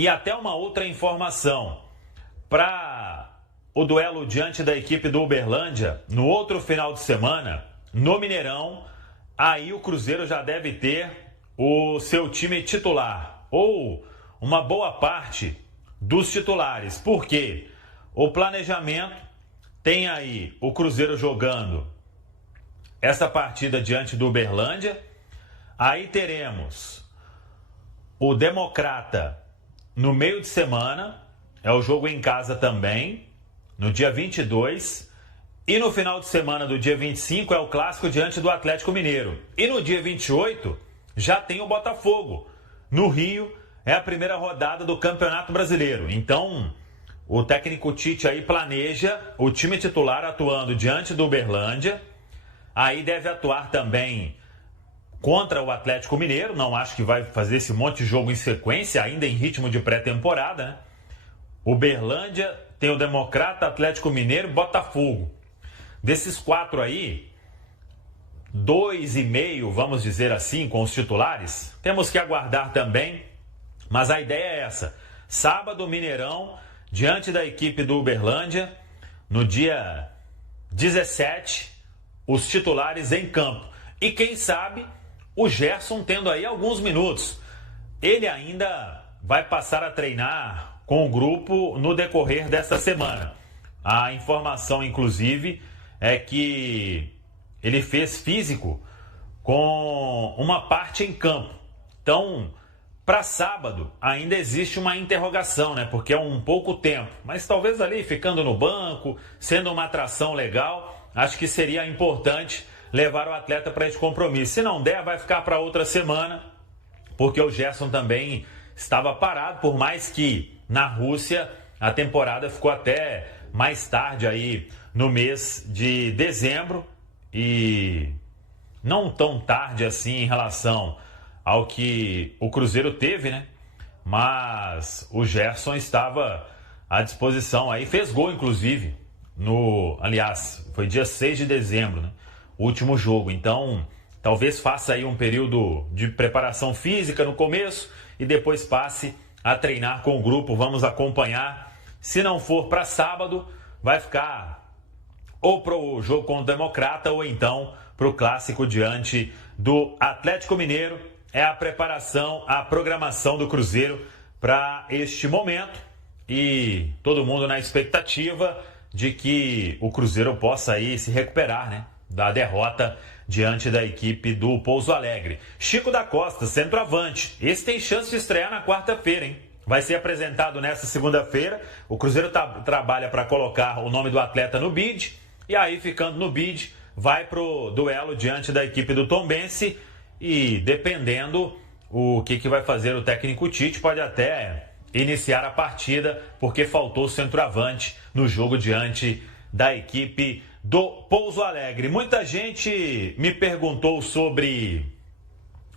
E até uma outra informação, para o duelo diante da equipe do Uberlândia, no outro final de semana, no Mineirão, aí o Cruzeiro já deve ter o seu time titular, ou uma boa parte dos titulares. Por quê? O planejamento tem aí o Cruzeiro jogando essa partida diante do Uberlândia, aí teremos o Democrata no meio de semana, é o jogo em casa também, no dia 22, e no final de semana do dia 25 é o clássico diante do Atlético Mineiro. E no dia 28 já tem o Botafogo. No Rio é a primeira rodada do Campeonato Brasileiro. Então, o técnico Tite aí planeja o time titular atuando diante do Uberlândia. Aí deve atuar também contra o Atlético Mineiro. Não acho que vai fazer esse monte de jogo em sequência, ainda em ritmo de pré-temporada, né? Uberlândia, tem o Democrata, Atlético Mineiro, Botafogo. Desses 4 aí, 2,5, vamos dizer assim, com os titulares. Temos que aguardar também, mas a ideia é essa. Sábado, Mineirão, diante da equipe do Uberlândia. No dia 17, os titulares em campo. E quem sabe, o Gerson tendo aí alguns minutos. Ele ainda vai passar a treinar com o grupo no decorrer desta semana. A informação, inclusive, é que ele fez físico com uma parte em campo. Então, para sábado, ainda existe uma interrogação, né? Porque é um pouco tempo. Mas talvez ali, ficando no banco, sendo uma atração legal, acho que seria importante levar o atleta para esse compromisso. Se não der, vai ficar para outra semana, porque o Gerson também estava parado, por mais que na Rússia a temporada ficou até mais tarde aí no mês de dezembro e não tão tarde assim em relação ao que o Cruzeiro teve, né? Mas o Gerson estava à disposição aí, fez gol inclusive aliás, foi dia 6 de dezembro, né? O último jogo. Então, talvez faça aí um período de preparação física no começo e depois passe a treinar com o grupo. Vamos acompanhar. Se não for para sábado, vai ficar ou para o jogo com o Democrata ou então para o clássico diante do Atlético Mineiro. É a preparação, a programação do Cruzeiro para este momento e todo mundo na expectativa de que o Cruzeiro possa aí se recuperar, né, da derrota diante da equipe do Pouso Alegre. Chico da Costa, centroavante. Esse tem chance de estrear na quarta-feira, hein? Vai ser apresentado nesta segunda-feira. O Cruzeiro trabalha para colocar o nome do atleta no bid. E aí, ficando no bid, vai pro duelo diante da equipe do Tombense. E dependendo o que vai fazer o técnico Tite, pode até iniciar a partida, porque faltou centroavante no jogo diante da equipe do Pouso Alegre. Muita gente me perguntou sobre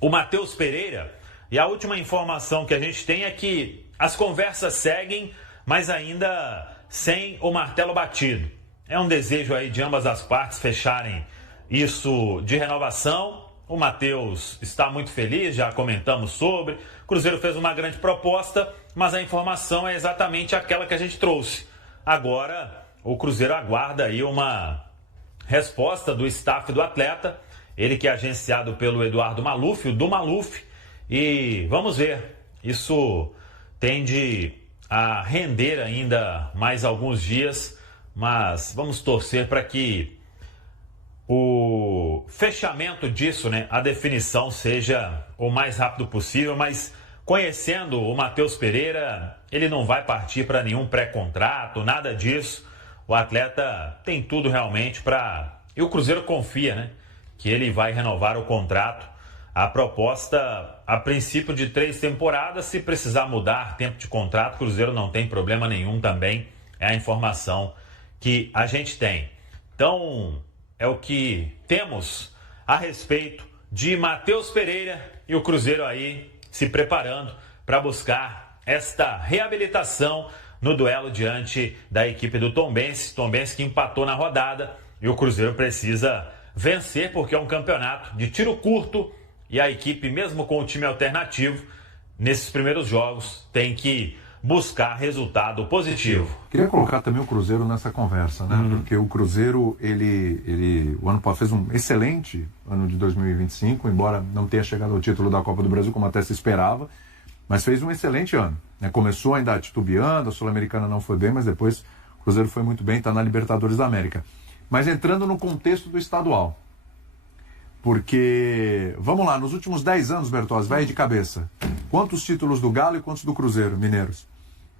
o Matheus Pereira e a última informação que a gente tem é que as conversas seguem, mas ainda sem o martelo batido. É um desejo aí de ambas as partes fecharem isso de renovação. O Matheus está muito feliz, já comentamos sobre. O Cruzeiro fez uma grande proposta, mas a informação é exatamente aquela que a gente trouxe. Agora, o Cruzeiro aguarda aí uma resposta do staff do atleta, ele que é agenciado pelo Eduardo Maluf, o do Maluf, e vamos ver, isso tende a render ainda mais alguns dias, mas vamos torcer para que o fechamento disso, né, a definição seja o mais rápido possível, mas conhecendo o Matheus Pereira, ele não vai partir para nenhum pré-contrato, nada disso. O atleta tem tudo realmente para... E o Cruzeiro confia, né, que ele vai renovar o contrato. A proposta, a princípio, de 3 temporadas. Se precisar mudar tempo de contrato, o Cruzeiro não tem problema nenhum também. É a informação que a gente tem. Então, é o que temos a respeito de Matheus Pereira e o Cruzeiro aí se preparando para buscar esta reabilitação no duelo diante da equipe do Tombense. Tombense que empatou na rodada e o Cruzeiro precisa vencer porque é um campeonato de tiro curto e a equipe, mesmo com o time alternativo, nesses primeiros jogos tem que buscar resultado positivo. Queria colocar também o Cruzeiro nessa conversa, né? Porque o Cruzeiro, o ano passado fez um excelente ano de 2025, embora não tenha chegado ao título da Copa do Brasil, como até se esperava, mas fez um excelente ano, né? Começou ainda titubeando, a Sul-Americana não foi bem, mas depois o Cruzeiro foi muito bem, está na Libertadores da América. Mas entrando no contexto do estadual, porque, vamos lá, nos últimos 10 anos, Bertozzi, vai de cabeça, quantos títulos do Galo e quantos do Cruzeiro, mineiros?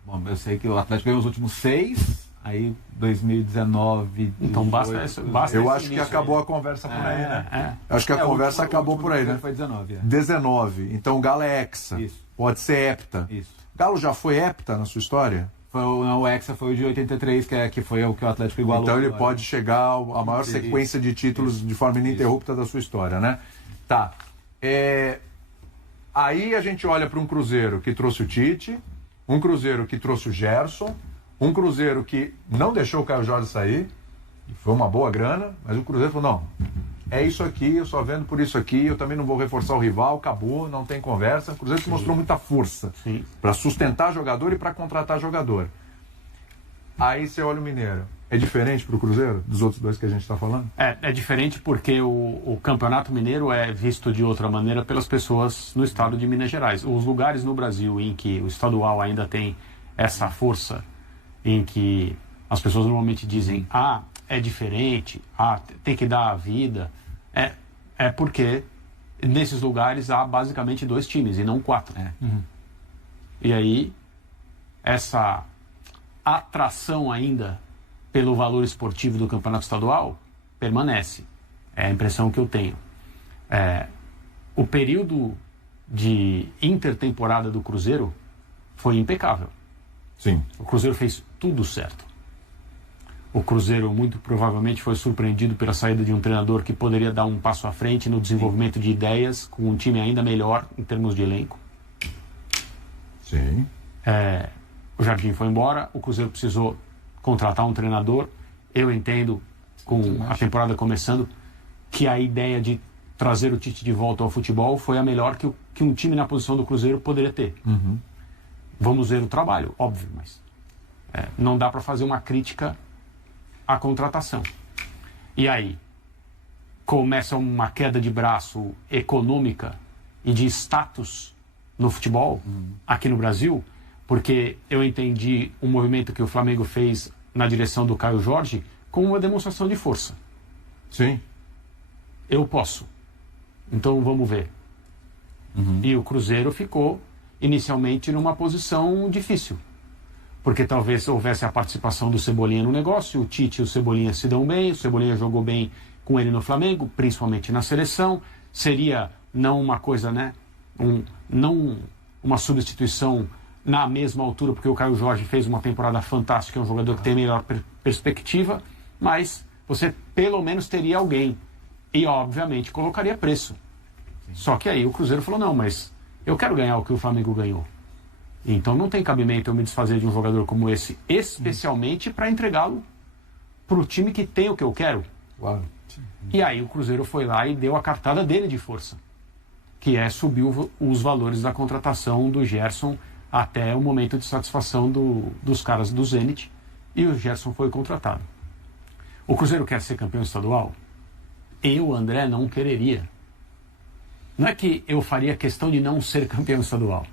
Bom, eu sei que o Atlético ganhou os últimos 6, aí 2019... Então basta eu acho que acabou a conversa por aí, né? Acho que a conversa acabou por aí, né? Foi 19, 19. Então o Galo é hexa. Isso. Pode ser hepta. Isso. Galo já foi hepta na sua história? O hexa foi o de 83, que foi o que o Atlético igualou. Então ele agora. pode chegar à maior sequência de títulos de forma ininterrupta da sua história, né? Tá. Aí a gente olha para um Cruzeiro que trouxe o Tite, um Cruzeiro que trouxe o Gerson, um Cruzeiro que não deixou o Caio Jorge sair, foi uma boa grana, mas o Cruzeiro falou, não, é isso aqui, eu só vendo por isso aqui, eu também não vou reforçar o rival, acabou, não tem conversa. O Cruzeiro que mostrou muita força para sustentar jogador e para contratar jogador. Aí você olha o Mineiro. É diferente para o Cruzeiro dos outros dois que a gente está falando? É diferente porque o Campeonato Mineiro é visto de outra maneira pelas pessoas no estado de Minas Gerais. Os lugares no Brasil em que o estadual ainda tem essa força, em que as pessoas normalmente dizem, é diferente, tem que dar a vida, é porque nesses lugares há basicamente 2 times e não 4. E aí, essa atração ainda pelo valor esportivo do campeonato estadual permanece. É a impressão que eu tenho. O período de intertemporada do Cruzeiro foi impecável. Sim. O Cruzeiro fez tudo certo. O Cruzeiro muito provavelmente foi surpreendido pela saída de um treinador que poderia dar um passo à frente no desenvolvimento de ideias, com um time ainda melhor em termos de elenco. Sim. O Jardim foi embora, o Cruzeiro precisou contratar um treinador. Eu entendo, com a temporada começando, que a ideia de trazer o Tite de volta ao futebol foi a melhor que um time na posição do Cruzeiro poderia ter. Vamos ver o trabalho, óbvio, mas não dá para fazer uma crítica à contratação. E aí, começa uma queda de braço econômica e de status no futebol, aqui no Brasil, porque eu entendi o movimento que o Flamengo fez na direção do Caio Jorge como uma demonstração de força. Sim. Eu posso. Então vamos ver. E o Cruzeiro ficou inicialmente numa posição difícil, porque talvez houvesse a participação do Cebolinha no negócio, o Tite e o Cebolinha se dão bem, o Cebolinha jogou bem com ele no Flamengo, principalmente na seleção, seria não uma coisa, não uma substituição na mesma altura, porque o Caio Jorge fez uma temporada fantástica, é um jogador que tem melhor perspectiva, mas você pelo menos teria alguém e obviamente colocaria preço. Só que aí o Cruzeiro falou, não, mas eu quero ganhar o que o Flamengo ganhou. Então não tem cabimento eu me desfazer de um jogador como esse, especialmente para entregá-lo para o time que tem o que eu quero. Claro. E aí o Cruzeiro foi lá e deu a cartada dele de força, que é subir os valores da contratação do Gerson até o momento de satisfação dos caras do Zenit, e o Gerson foi contratado. O Cruzeiro quer ser campeão estadual? Eu, André, não quereria. Não é que eu faria questão de não ser campeão estadual.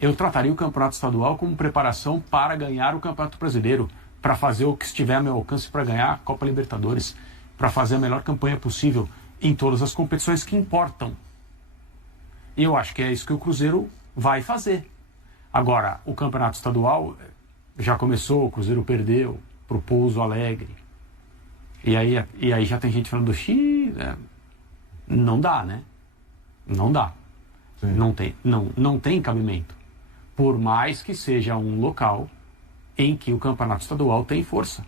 Eu trataria o campeonato estadual como preparação para ganhar o Campeonato Brasileiro, para fazer o que estiver a meu alcance para ganhar a Copa Libertadores, para fazer a melhor campanha possível em todas as competições que importam. E eu acho que é isso que o Cruzeiro vai fazer. Agora, o campeonato estadual já começou, o Cruzeiro perdeu para o Pouso Alegre. E aí já tem gente falando, não dá, né? Não dá. Sim. Não tem cabimento. Por mais que seja um local em que o campeonato estadual tem força.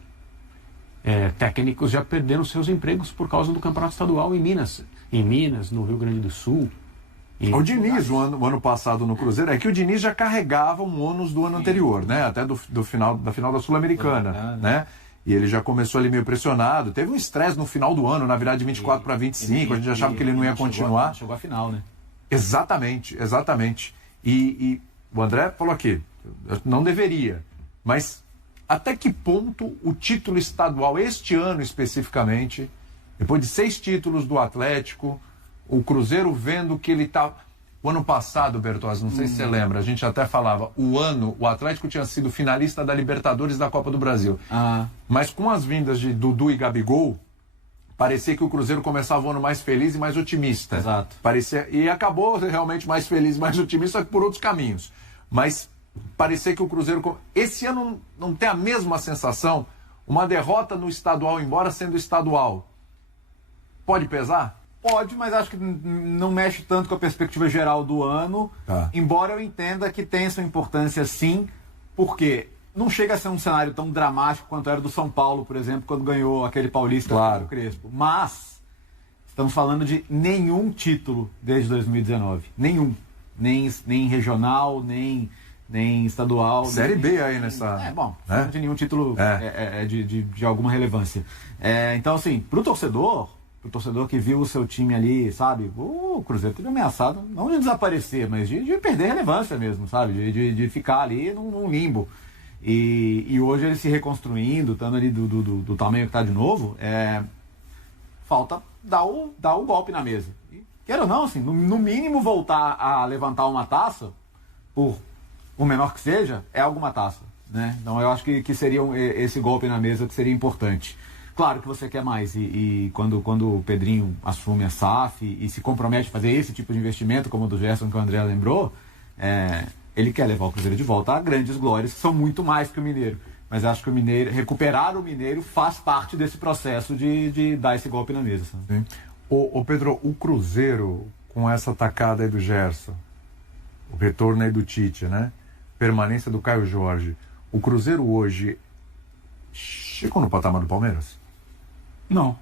Técnicos já perderam seus empregos por causa do campeonato estadual em Minas. Em Minas, no Rio Grande do Sul. O Diniz, o ano passado no Cruzeiro, é que o Diniz já carregava um ônus do ano anterior, né? Até da final da Sul-Americana, né? E ele já começou ali meio pressionado. Teve um estresse no final do ano, na virada de 24 para 25. A gente achava que ele não ia continuar. Chegou à final, né? Exatamente. E o André falou aqui, não deveria, mas até que ponto o título estadual, este ano especificamente, depois de 6 títulos do Atlético, o Cruzeiro vendo que ele está... O ano passado, Bertozzi, não sei se você lembra, a gente até falava, o Atlético tinha sido finalista da Libertadores da Copa do Brasil. Mas com as vindas de Dudu e Gabigol, parecia que o Cruzeiro começava o ano mais feliz e mais otimista. Exato. E acabou realmente mais feliz e mais otimista por outros caminhos. Mas parecia que o Cruzeiro... Esse ano não tem a mesma sensação? Uma derrota no estadual, embora sendo estadual, pode pesar? Pode, mas acho que não mexe tanto com a perspectiva geral do ano, embora eu entenda que tem sua importância sim, porque não chega a ser um cenário tão dramático quanto era do São Paulo, por exemplo, quando ganhou aquele Paulista do Crespo. Mas estamos falando de nenhum título desde 2019. Nenhum. Nem regional, nem estadual. Série B aí nessa... Não de nenhum título de alguma relevância. Então, assim, pro torcedor que viu o seu time ali, sabe? O Cruzeiro teve ameaçado, não de desaparecer, mas de perder relevância mesmo, sabe? De ficar ali num limbo. E hoje ele se reconstruindo, estando ali do tamanho que está de novo, falta dar o golpe na mesa. E, queira ou não, assim, no mínimo voltar a levantar uma taça, por menor que seja, é alguma taça, né? Então eu acho que seria esse golpe na mesa que seria importante. Claro que você quer mais, e quando o Pedrinho assume a SAF e se compromete a fazer esse tipo de investimento, como o do Gerson que o André lembrou, ele quer levar o Cruzeiro de volta a grandes glórias, que são muito mais que o Mineiro. Mas acho que recuperar o Mineiro faz parte desse processo de dar esse golpe na mesa. Sabe? Ô Pedro, o Cruzeiro, com essa tacada aí do Gerson, o retorno aí do Tite, né? Permanência do Caio Jorge, o Cruzeiro hoje chegou no patamar do Palmeiras? Não.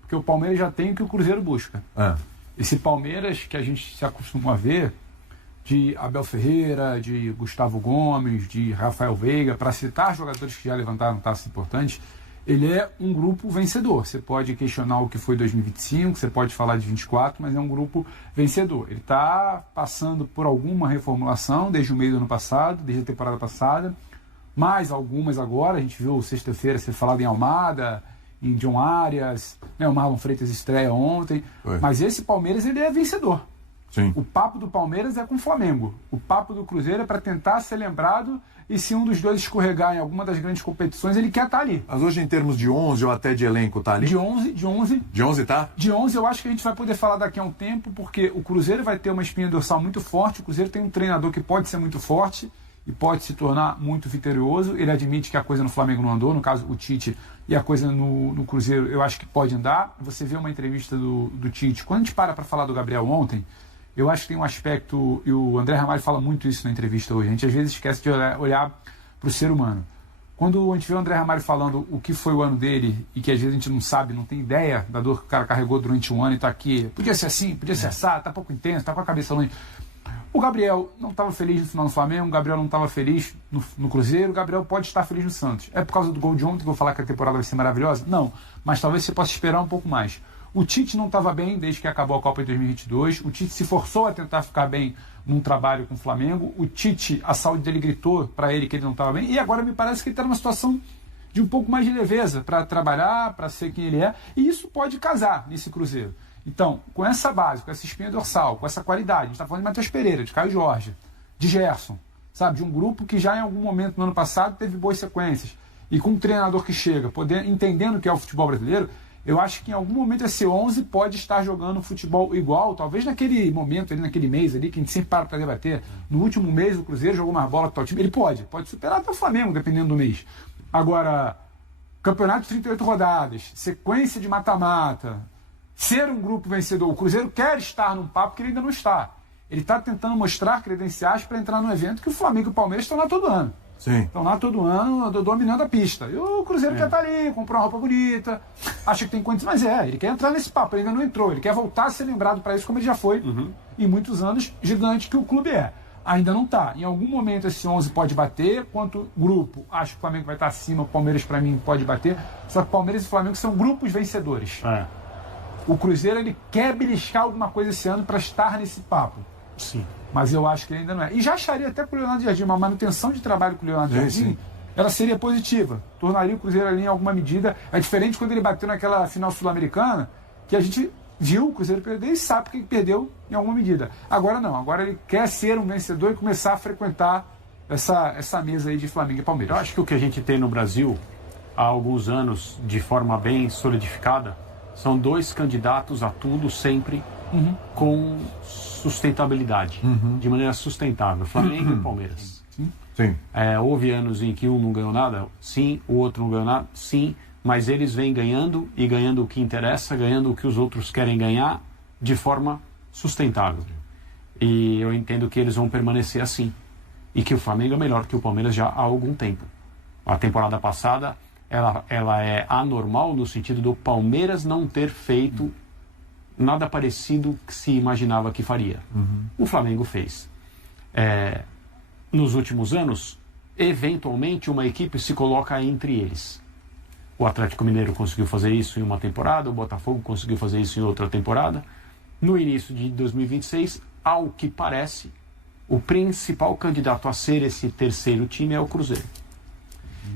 Porque o Palmeiras já tem o que o Cruzeiro busca. Esse Palmeiras que a gente se acostuma a ver, de Abel Ferreira, de Gustavo Gomes, de Rafael Veiga, para citar jogadores que já levantaram taças importantes, ele é um grupo vencedor. Você pode questionar o que foi 2025, você pode falar de 24, mas é um grupo vencedor. Ele está passando por alguma reformulação desde o meio do ano passado, desde a temporada passada, mais algumas agora. A gente viu sexta-feira ser falado em Almada, em John Arias, né? O Marlon Freitas estreia ontem. Mas esse Palmeiras, ele é vencedor. Sim. O papo do Palmeiras é com o Flamengo. O papo do Cruzeiro é para tentar ser lembrado, e se um dos dois escorregar em alguma das grandes competições, ele quer estar ali. Mas hoje, em termos de 11 ou até de elenco, tá ali? De 11. De 11 tá? De 11 eu acho que a gente vai poder falar daqui a um tempo, porque o Cruzeiro vai ter uma espinha dorsal muito forte. O Cruzeiro tem um treinador que pode ser muito forte e pode se tornar muito vitorioso. Ele admite que a coisa no Flamengo não andou, no caso o Tite, e a coisa no Cruzeiro eu acho que pode andar. Você vê uma entrevista do Tite, quando a gente para falar do Gabriel ontem, eu acho que tem um aspecto, e o André Ramalho fala muito isso na entrevista hoje, a gente às vezes esquece de olhar para o ser humano. Quando a gente vê o André Ramalho falando o que foi o ano dele, e que às vezes a gente não sabe, não tem ideia da dor que o cara carregou durante um ano e está aqui, podia ser assim, podia ser assado, está pouco intenso, está com a cabeça longe. O Gabriel não estava feliz no final do Flamengo, o Gabriel não estava feliz no Cruzeiro, o Gabriel pode estar feliz no Santos. É por causa do gol de ontem que eu vou falar que a temporada vai ser maravilhosa? Não, mas talvez você possa esperar um pouco mais. O Tite não estava bem desde que acabou a Copa de 2022, o Tite se forçou a tentar ficar bem num trabalho com o Flamengo, o Tite, a saúde dele gritou para ele que ele não estava bem, e agora me parece que ele está numa situação de um pouco mais de leveza para trabalhar, para ser quem ele é, e isso pode casar nesse Cruzeiro. Então, com essa base, com essa espinha dorsal, com essa qualidade, a gente está falando de Matheus Pereira, de Caio Jorge, de Gerson, sabe? De um grupo que já em algum momento no ano passado teve boas sequências. E com um treinador que chega, entendendo o que é o futebol brasileiro, eu acho que em algum momento esse 11 pode estar jogando futebol igual, talvez naquele momento, ali, naquele mês ali, que a gente sempre para debater. No último mês o Cruzeiro jogou mais bola que o tal time. Ele pode superar até o Flamengo, dependendo do mês. Agora, campeonato de 38 rodadas, sequência de mata-mata, ser um grupo vencedor. O Cruzeiro quer estar num papo que ele ainda não está. Ele está tentando mostrar credenciais para entrar num evento que o Flamengo e o Palmeiras estão lá todo ano. Sim. Estão lá todo ano dominando a pista. E o Cruzeiro quer estar ali, comprou uma roupa bonita, acha que tem condições, mas ele quer entrar nesse papo, ele ainda não entrou, ele quer voltar a ser lembrado para isso como ele já foi em muitos anos, gigante que o clube é. Ainda não está. Em algum momento esse 11 pode bater, quanto grupo, acho que o Flamengo vai estar acima, o Palmeiras para mim pode bater, só que Palmeiras e Flamengo são grupos vencedores. O Cruzeiro ele quer beliscar alguma coisa esse ano para estar nesse papo. Sim. mas eu acho que ele ainda não é. E já acharia até com o Leonardo Jardim, uma manutenção de trabalho com o Leonardo Jardim, ela seria positiva, tornaria o Cruzeiro ali em alguma medida. É diferente quando ele bateu naquela final sul-americana, que a gente viu o Cruzeiro perder e sabe que perdeu em alguma medida. Agora não, agora ele quer ser um vencedor e começar a frequentar essa mesa aí de Flamengo e Palmeiras. Eu acho que o que a gente tem no Brasil há alguns anos, de forma bem solidificada, são dois candidatos a tudo sempre com sustentabilidade, de maneira sustentável, Flamengo e Palmeiras. Sim. Houve anos em que um não ganhou nada, sim, o outro não ganhou nada, sim, mas eles vêm ganhando e ganhando o que interessa, ganhando o que os outros querem ganhar de forma sustentável. E eu entendo que eles vão permanecer assim. E que o Flamengo é melhor que o Palmeiras já há algum tempo. A temporada passada, ela é anormal no sentido do Palmeiras não ter feito nada parecido que se imaginava que faria. O Flamengo fez. Nos últimos anos, eventualmente uma equipe se coloca entre eles. O Atlético Mineiro conseguiu fazer isso em uma temporada, o Botafogo conseguiu fazer isso em outra temporada. No início de 2026, ao que parece, o principal candidato a ser esse terceiro time é o Cruzeiro.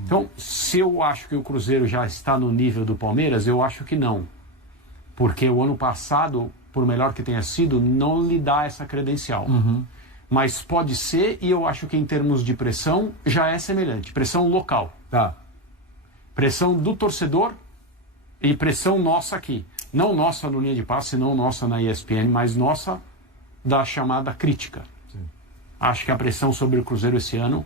Então, se eu acho que o Cruzeiro já está no nível do Palmeiras, eu acho que não. Porque o ano passado, por melhor que tenha sido, não lhe dá essa credencial. Mas pode ser, e eu acho que em termos de pressão, já é semelhante. Pressão local. Tá. Pressão do torcedor e pressão nossa aqui. Não nossa no linha de passe, não nossa na ESPN, mas nossa da chamada crítica. Sim. Acho que a pressão sobre o Cruzeiro esse ano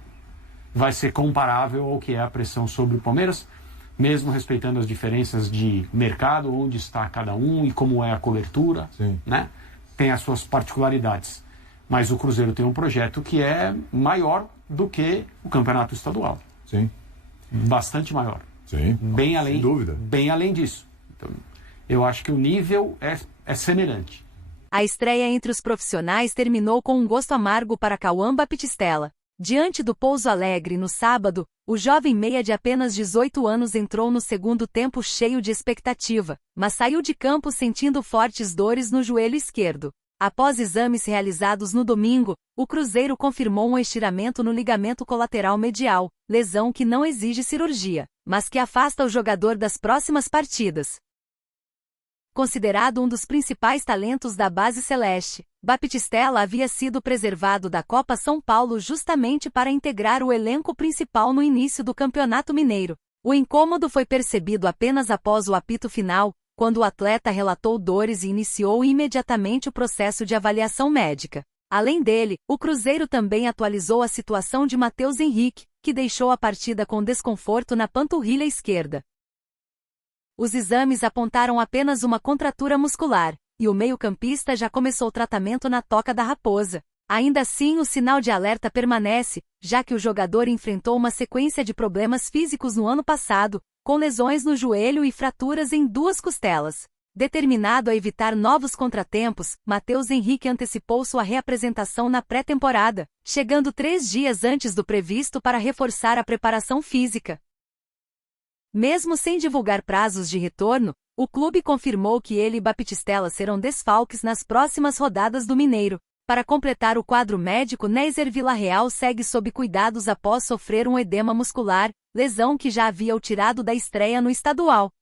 vai ser comparável ao que é a pressão sobre o Palmeiras, mesmo respeitando as diferenças de mercado, onde está cada um e como é a cobertura, né? Tem as suas particularidades. Mas o Cruzeiro tem um projeto que é maior do que o campeonato estadual. Sim. Bastante maior. Sim. Bem além, sem dúvida. Bem além disso. Então, eu acho que o nível é semelhante. A estreia entre os profissionais terminou com um gosto amargo para Cauã Baptistella. Diante do Pouso Alegre no sábado, o jovem meia de apenas 18 anos entrou no segundo tempo cheio de expectativa, mas saiu de campo sentindo fortes dores no joelho esquerdo. Após exames realizados no domingo, o Cruzeiro confirmou um estiramento no ligamento colateral medial, lesão que não exige cirurgia, mas que afasta o jogador das próximas partidas. Considerado um dos principais talentos da base celeste, Baptistella havia sido preservado da Copa São Paulo justamente para integrar o elenco principal no início do Campeonato Mineiro. O incômodo foi percebido apenas após o apito final, quando o atleta relatou dores e iniciou imediatamente o processo de avaliação médica. Além dele, o Cruzeiro também atualizou a situação de Matheus Henrique, que deixou a partida com desconforto na panturrilha esquerda. Os exames apontaram apenas uma contratura muscular, e o meio-campista já começou o tratamento na Toca da Raposa. Ainda assim, o sinal de alerta permanece, já que o jogador enfrentou uma sequência de problemas físicos no ano passado, com lesões no joelho e fraturas em 2 costelas. Determinado a evitar novos contratempos, Matheus Henrique antecipou sua reapresentação na pré-temporada, chegando 3 dias antes do previsto para reforçar a preparação física. Mesmo sem divulgar prazos de retorno, o clube confirmou que ele e Baptistella serão desfalques nas próximas rodadas do Mineiro. Para completar o quadro médico, Nézer Villarreal segue sob cuidados após sofrer um edema muscular, lesão que já havia o tirado da estreia no estadual.